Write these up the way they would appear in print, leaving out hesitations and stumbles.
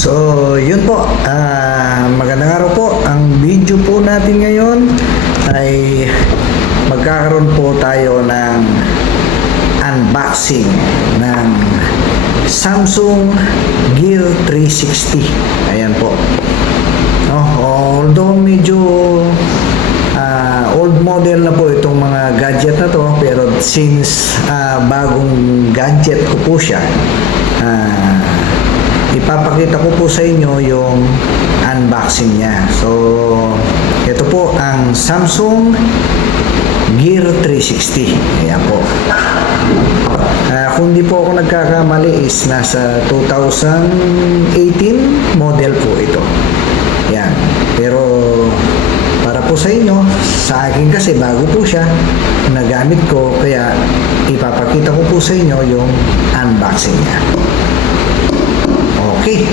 So, yun po. Magandang araw po. Ang video po natin ngayon ay magkakaroon po tayo ng unboxing ng Samsung Gear 360. Ayan po. No, although medyo old model na po itong mga gadget na to, pero since bagong gadget ko po siya, ipapakita ko po sa inyo yung unboxing niya. So, ito po ang Samsung Gear 360. Ayan po. Kung di po ako nagkakamali is nasa 2018 model po ito. Ayan. Pero para po sa inyo, sa akin kasi bago po siya, nagamit ko, kaya ipapakita ko po sa inyo yung unboxing niya. Okay.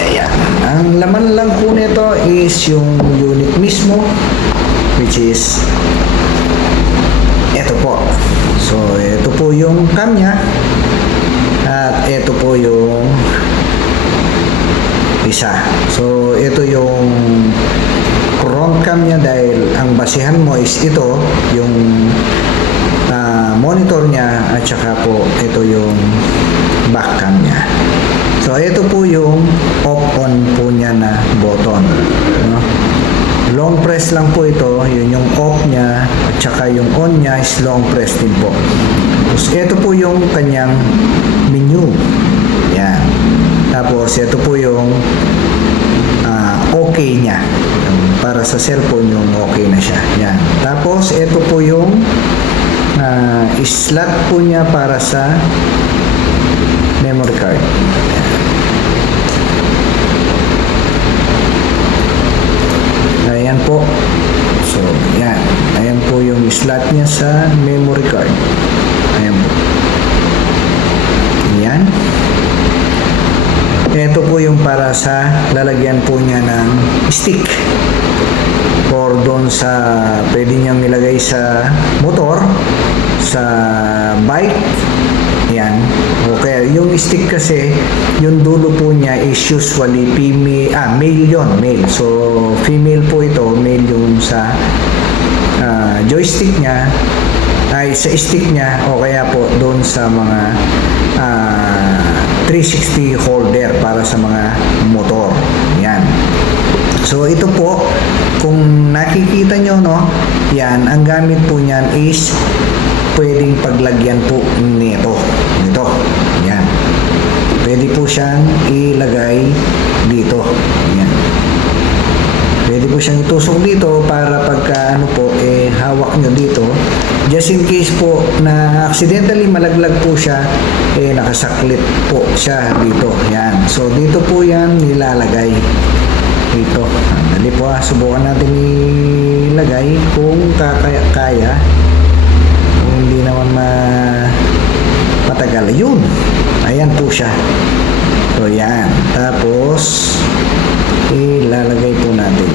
Ayan. Ang laman lang po nito is yung unit mismo, which is ito po. So, ito po yung cam niya at ito po yung isa. So, ito yung front cam niya dahil ang basihan mo is ito, yung monitor niya, at saka po ito yung back cam niya. So, ito po yung off-on po niya na button. No? Long press lang po ito, yun yung off niya, at saka yung on niya is long press din po. Tapos, ito po yung kanyang menu. Yan. Tapos, ito po yung okay niya. Para sa cellphone yung okay na siya. Yan. Tapos, ito po yung slot po niya para sa memory card. Ayan po. So, yan. Ayan po yung slot niya sa memory card. Ayan po. Ayan. Ito po yung para sa lalagyan po niya ng stick. Or doon sa pwede niyang nilagay sa motor, sa bike. Yan. Okay, yung stick kasi yung dulo po niya is usually male yon, male. So female po ito, male yung sa joystick niya, ay sa stick niya, o kaya po doon sa mga 360 holder para sa mga motor. Yan. So ito po, kung nakikita nyo, no, yan, ang gamit po niyan is pwedeng paglagyan po nito. Ito. Yan. Pwede po siyang ilagay dito. Yan. Pwede po siyang itusok dito para pagka hawak nyo dito. Just in case po na accidentally malaglag po siya, nakasaklit po siya dito. Yan. So dito po yan nilalagay. Dito. Dali po subukan natin ilagay kung kaya. Kung hindi naman matagal. Yun. Ayan po siya. So yan. Tapos ilalagay po natin.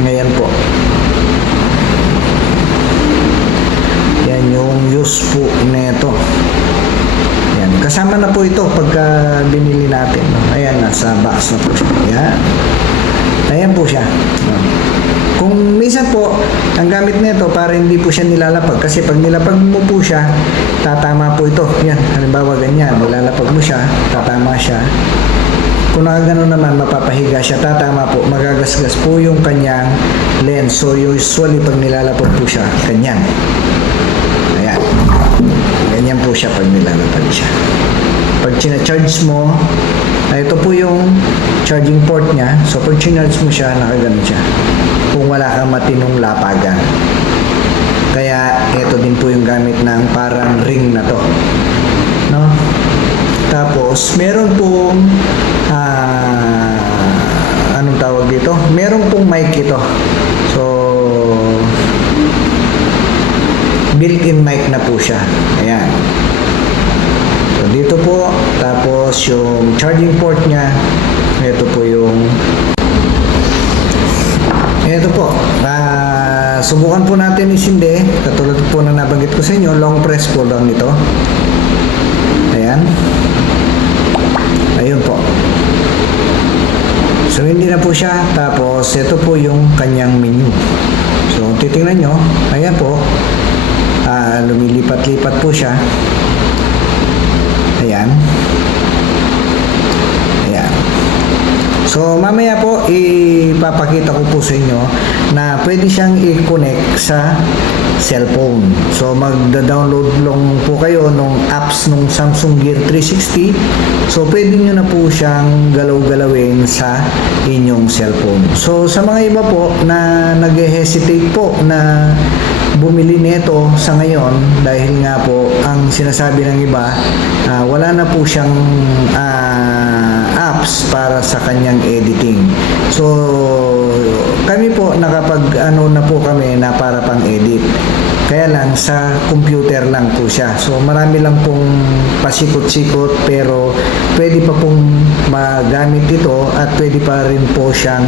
Ngayon po. Yan yung use po nito. Yan. Kasama na po ito pagka binili natin. Ayan, nasa box na po siya. Yan. Ayan po siya. Kung minsan po, ang gamit nito para hindi po siya nilalapag. Kasi pag nilapag mo po siya, tatama po ito. Yan, halimbawa ganyan. Nilalapag mo siya, tatama siya. Kung nakagano naman, mapapahiga siya, tatama po. Magagasgas po yung kanyang lens. So usually pag nilalapag po siya, ganyan. Ayan. Ganyan po siya pag nilalapag siya. Pag charge mo, ito po yung charging port niya. So pag charge mo siya, nakaganon siya. Kung wala kang matinong lapagan. Kaya ito din po yung gamit ng parang ring na to. No? Tapos meron pong anong tawag dito? Meron pong mic ito. So built-in mic na po siya. Ayan. So dito po, tapos yung charging port niya, ito po yung ito po, Subukan po natin isindi. Katulad po na nabanggit ko sa inyo, long press po lang nito. Ayan. Ayun po. So, hindi na po siya. Tapos, ito po yung kanyang menu. So, titingnan nyo. Ayan po. Lumilipat-lipat po siya. Ayan. Ayan. So, mamaya po, ipapakita ko po sa inyo na pwede siyang i-connect sa cellphone. So, magda-download lang po kayo ng apps ng Samsung Gear 360. So, pwede nyo na po siyang galaw-galawin sa inyong cellphone. So, sa mga iba po na nag-hesitate po na bumili nito sa ngayon dahil nga po ang sinasabi ng iba, wala na po siyang apps para sa kanyang editing. So, kami po nakapag-ano na po kami na para pang edit. Kaya lang sa computer lang po siya. So marami lang pong pasikot-sikot pero pwede pa pong magamit ito at pwede pa rin po siyang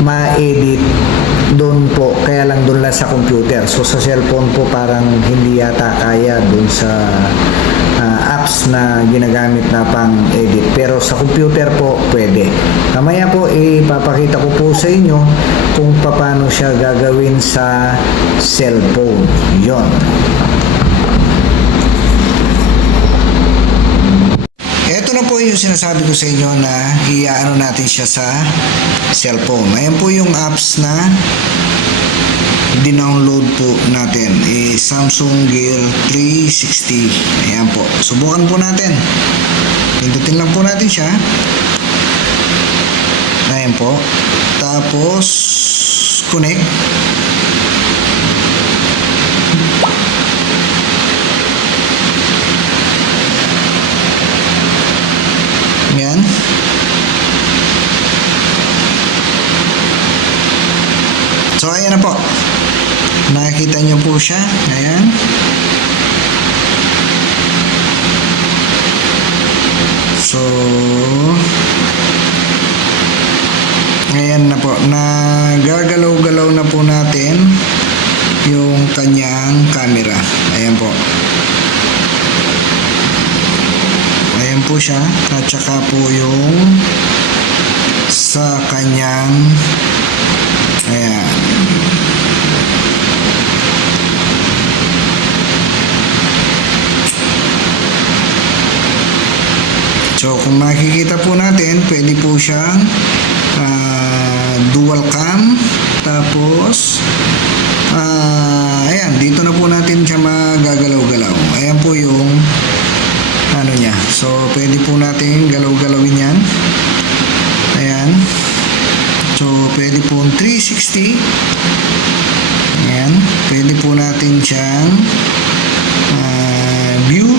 ma-edit doon po. Kaya lang doon lang sa computer. So sa cellphone po parang hindi yata kaya doon sa apps na ginagamit na pang edit. Pero sa computer po pwede. Kamaya po ipapakita ko po sa inyo kung paano siya gagawin sa cellphone. Yon. Ito na po yung sinasabi ko sa inyo na iaano natin siya sa cellphone. Ayan po yung apps na dinownload po natin. Samsung Gear 360. Ayan po. Subukan po natin. Pindutin lang po natin siya. Ayan po. Tapos connect. Ayan. So ayan na po. Nakikita nyo po siya. Ayan. So ayan na po. Nagagalaw-galaw na po natin yung kanyang camera. Ayan po. Ayan po siya. At saka po yung sa kanyang ayan. So kung makikita po natin, pwede po siyang dual cam. Tapos ayan, dito na po natin siya magagalaw-galaw. Ayan po yung ano niya. So pwede po natin galaw-galawin yan. Ayan. So pwede po 360. Ayan. Pwede po natin siyang view.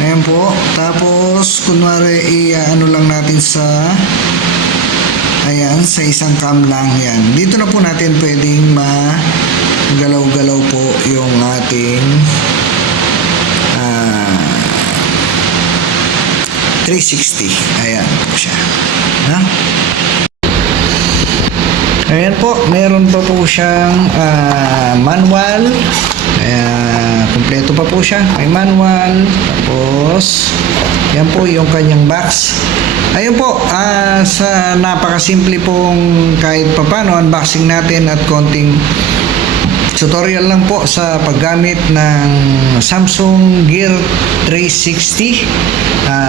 Ayan po. Tapos kunwari i-ano lang natin sa ayan, sa isang cam lang yan. Dito na po natin pwedeng magalaw-galaw po yung ating 360. Ayan po siya. Ha? Ayan po, meron pa po siyang manual. Kompleto pa po siya. May manual. Tapos, yan po yung kanyang box. Ayun po, sa napakasimple pong kahit papano unboxing natin at konting tutorial lang po sa paggamit ng Samsung Gear 360.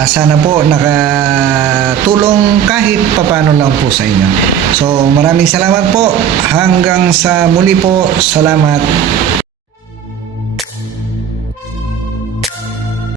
Sana po nakatulong kahit papano lang po sa inyo. So maraming salamat po. Hanggang sa muli po. Salamat.